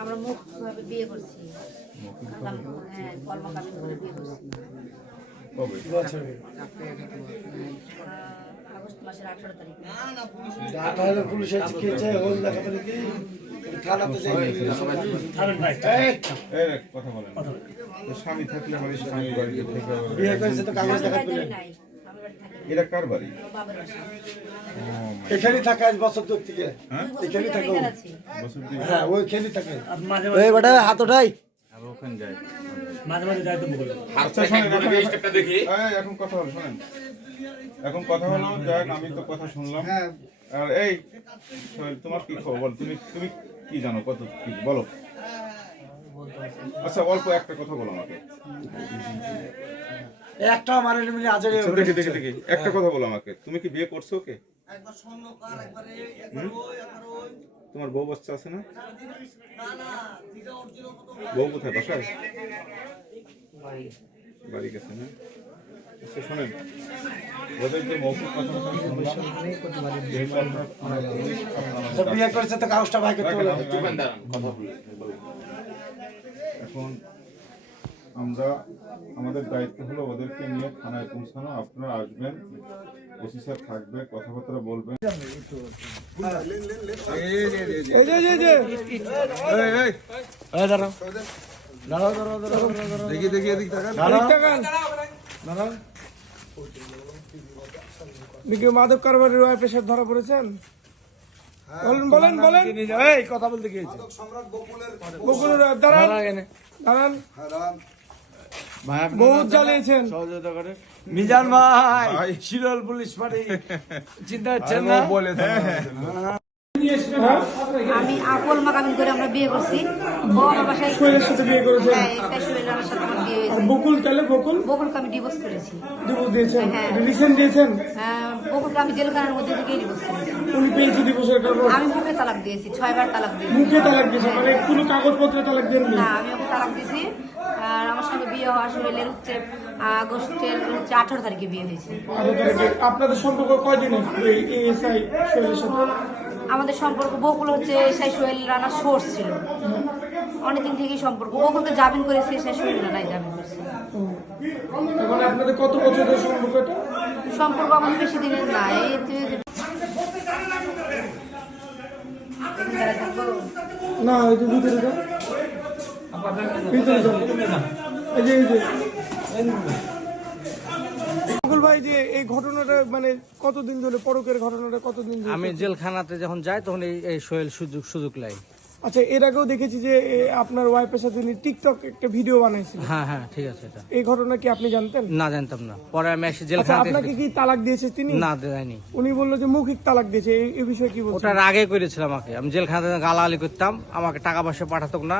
আমরা বিয়ে করছি। হ্যাঁ করে বিয়ে করছি। আগস্ট মাসের আঠারো তারিখে। কি স্বামী থাকলে মানে স্বামী বিয়ে করেছে তো কাগজ দেখা থাকি। এরা কার বাড়ি? ও, এখানেই থাকে আজ বছর দূর থেকে। হ্যাঁ? এখানে দুই। হ্যাঁ ওই খেলি থাকে। এই বেটা হাত ওঠাই। ওখানে যায়। মাঝে মাঝে যাই তো বলে। আচ্ছা শোনেন এখন- কথা হলো শোনেন। এখন কথা হলো যাক আমি তো কথা শুনলাম। হ্যাঁ। আর এই তোমার কি খবর? বল তুমি তুমি কি জানো? কত কি বলো। আচ্ছা অল্প একটা কথা বলো আমাকে। একটা মারে মিলে আজরে আচ্ছা, দেখি দেখি দেখি। একটা কথা বলো আমাকে। তুমি কি বিয়ে করছ ওকে? হুম? তোমার বউ বাচ্চা আছে না? বউ কোথায় বাসায়? বাড়ি। গেছে না? আচ্ছা শোনেন। ওদের যে মৌখিক কথা বিয়ে করেছে তো কাগজটা ভাই করতে এখন আমরা আমাদের দায়িত্ব হলো ওদেরকে নিয়ে থানায় পৌঁছানো। আপনারা আসবেন ওসি স্যার থাকবে কথাবার্তা বলবেন। দেখি দেখি এদিক মাদক কারবারের ওয়াইফের সাথে ধরা পড়েছেন বলেন বলেন বলেন এই কথা বলতে গিয়েছে দাঁড়ান। দাঁড়ান বহুত জ্বালিয়েছেন। মিজান ভাই শিরল পুলিশ পার্টি চিন্তা হচ্ছে না? আমি আকল মাকামিন করে আমরা বিয়ে করছি। ও আমার বাসায় সাথে বিয়ে করেছেন। হ্যাঁ আমার সাথে আমার বিয়ে হয়েছে। বকুল তাহলে বকুল? বকুলকে আমি ডিভোর্স করেছি। ডিভোর্স দিয়েছেন? হ্যাঁ। দিয়েছেন? হ্যাঁ, বকুলকে আমি জেলখানার মধ্যে থেকেই ডিভোর্স করেছি। উনি পেয়েছে ডিভোর্সের কাগজ? আমি মুখে তালাক দিয়েছি ছয়বার তালাক দিয়েছি। মুখে তালাক দিয়েছে মানে কোনো কাগজপত্রে তালাক দেননি? না আমি ওকে তালাক দিয়েছি। সঙ্গে বিয়ে হওয়া সোহেলের হচ্ছে আগস্টের হচ্ছে আঠারো তারিখে বিয়ে হয়েছে। আপনাদের সম্পর্ক সাথে? আমাদের সম্পর্ক বকুল হচ্ছে এসআই সোহেল রানার সোর্স ছিল। অনেকদিন থেকেই সম্পর্ক। বকুলকে জামিন করেছে এসআই সোহেল রানাই জামিন করেছে। আপনাদের কত বছরের সম্পর্ক আমাদের বেশি দিনের না এই না ভিতরে যান। ভিতরে যান। এই যে এই যে। বকুল ভাই যে এই ঘটনাটা মানে কতদিন ধরে পরকের ঘটনাটা কতদিন আমি জেলখানাতে যখন যাই তখন এই সোহেল সুযোগ সুযোগ লাই। আচ্ছা এর আগেও দেখেছি যে আপনার ওয়াইফের সাথে উনি টিকটক একটা ভিডিও বানাইছিলেন। হ্যাঁ হ্যাঁ ঠিক আছে এটা। এই ঘটনা কি আপনি জানতেন? না জানতাম না। পরে আমি এসে আচ্ছা জেলখানাতে আপনাকে কি তালাক দিয়েছে তিনি? না দেয়নি। উনি বলল যে মৌখিক তালাক দিয়েছে। এই এই বিষয়ে কি বলছেন? ওটার আগে করেছিল আমাকে। আমি জেলখানাতে গালাগালি করতাম। আমাকে টাকা পয়সা পাঠাতো না।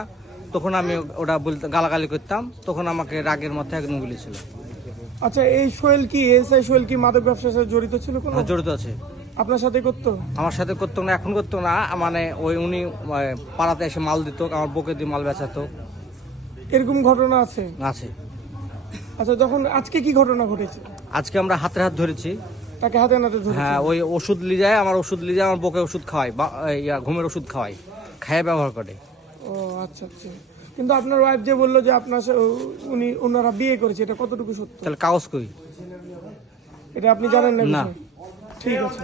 তখন আমি ওটা বলতে গালাগালি করতাম। তখন আমাকে রাগের মধ্যে একদম গুলিছিল আচ্ছা এই সোহেল কি এসআই সোহেল কি মাদক ব্যবসার সাথে জড়িত ছিল কোনো? হ্যাঁ, জড়িত আছে। আপনার সাথে করতো? আমার সাথে করতো না এখন করতো না। মানে ওই উনি পাড়াতে এসে মাল দিত আমার বুকে দিয়ে মাল বেচাতো। এরকম ঘটনা আছে? আছে। আচ্ছা যখন আজকে কি ঘটনা ঘটেছে? আজকে আমরা হাতে হাত ধরেছি। তাকে হাতে নাতে ধরে হ্যাঁ ওই ওষুধ নিয়ে যায় আমার ওষুধ নিয়ে যায় আমার বুকে ওষুধ খাওয়াই বা ইয়া, ঘুমের ওষুধ খাওয়াই খাইয়ে ব্যবহার করে। ও আচ্ছা আচ্ছা। কিন্তু আপনার ওয়াইফ যে বলল যে আপনার উনি ওনারা বিয়ে করেছে এটা কতটুকু সত্য? তাহলে কাগজ কই? এটা আপনি জানেন না না। ঠিক আছে।